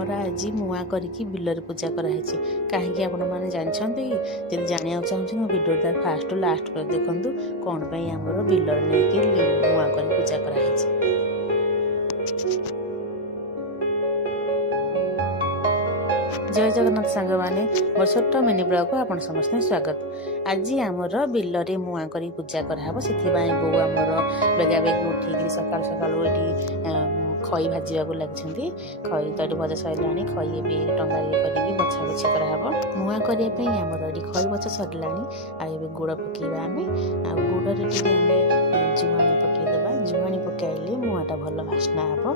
आमर आज मुआ करके बिलर पूजा कराई कहीं आपण मैंने जानते कि जब जाना चाहूँ भिडियो फास्ट लास्ट कर देखूँ कौन पर आमर बिलर नहीं मुआ कर पूजा कराई। जय जगन्नाथ सांग मैंने मोर छोट मिनी ब्लॉग को आप समस्त स्वागत। आज आमर बिलरे मुआ कर पूजा कराब से बो आमर बेगा बेगी उठे सका सका खई भाजा लगी खई तो भजा सरला खई भी टंगा ये बछा बछी कराब मुआ करने आमर ये खई बछा सरला गुड़ पकेबा आम गुड़ जुआणी पकईदेवा जुआणी पकईले मुआटा भल बास्ना हम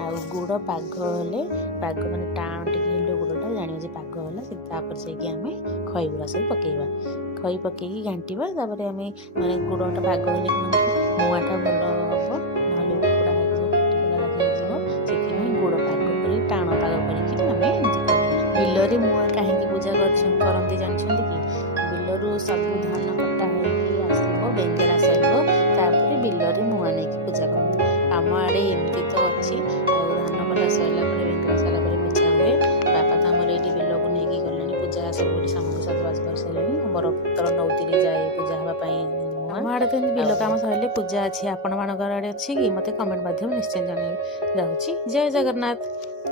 आ गुड़ पाग हेले पाग मैंने टाण टे गुड़टा जान पाग है से आम खई गुड़ा सब पकईवा खई पकईकी घांटा तापर आम मैंने गुड़टा पाग हेले मुआटा भल हम गुड़ पाग कर टाण पाग कर बिलरे मुआ कहीं पूजा करते जानते कि बिलरू सब धान कटा हो बेंगेरा सर बिलरे मुआ नहीं पूजा करते आम आड़े एमती तो अच्छी धान कटा सरला बेंगेरा सरला पूजा हुए बापा तो आम ये बिल को लेकिन गले पूजा सब सामग्री सजबाज कर सारे आमर पुत्र नौती जाए पूजा हाँपाई आम आड़े तो बिल कम सर पूजा अच्छी आपण मान आड़े अच्छी कि मत कमेंट माध्यम निश्चय जन जाऊँगी। जय जगन्नाथ।